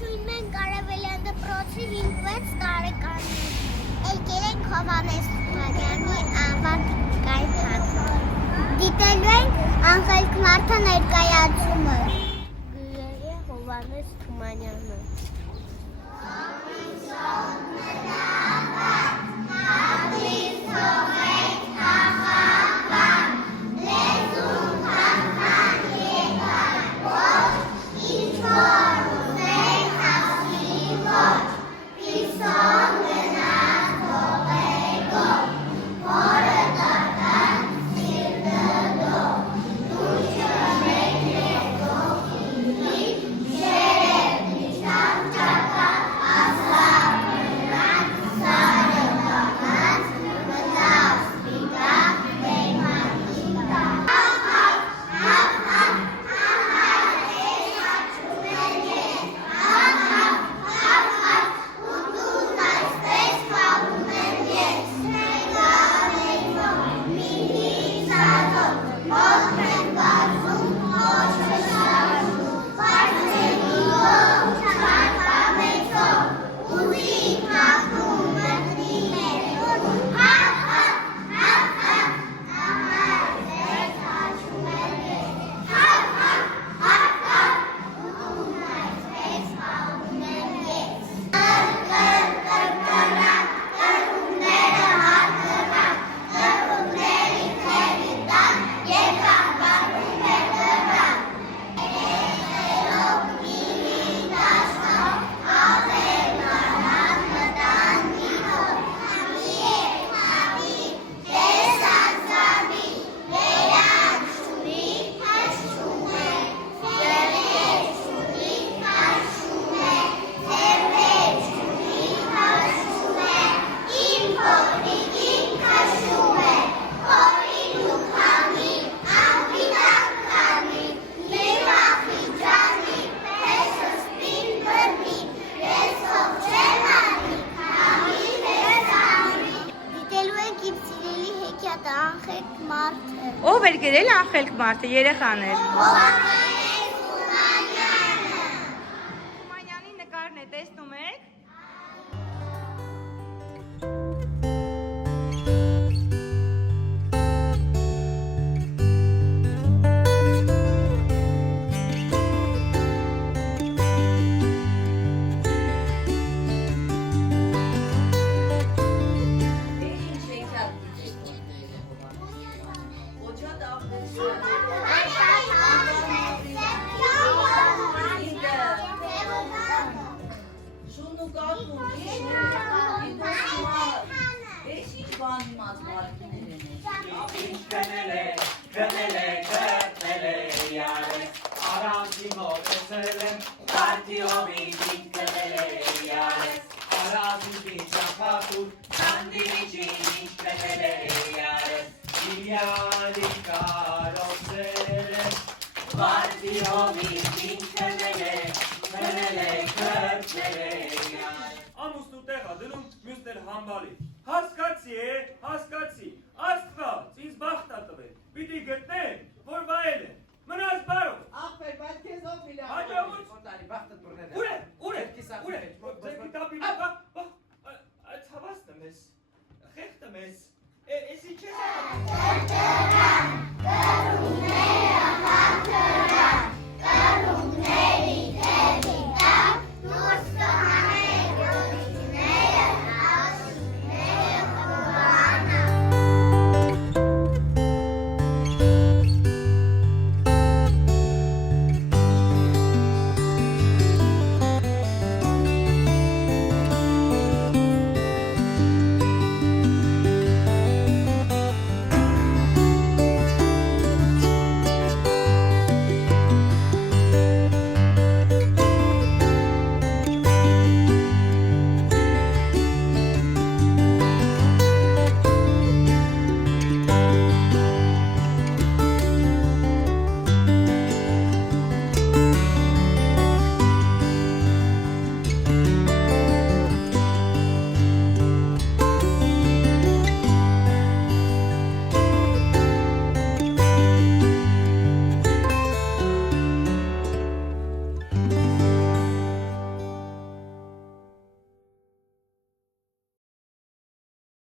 Կանչույն մենք Արևելյան դպրոցի 5-6 տարեկանին։ Եկել Հովհաննես Թումանյանի անվան տիկնիկային թատրոն։ Դիտելու ենք Անխելք մարդը ներկայացումը։ Գրել է Հովհաննես Թումանյանը։ Ով էր գրել Անխելք մարդը, երեխաներ։ Հովհաննես Թումանյանը։ Թումանյանի նկարն է, տեսնում եք։ Ամուսնու տեղա դնում, մյուսն էլ համբալի։ Հասկացի է, հասկացի, Աստված ինձ բախտ ա տվել, պիտի գտնեմ, որ վայել եմ, մնաս բարով։ Ախպեր, բայց քեզ ով միլիարդ Հաջողություն։ Որտանի բախտը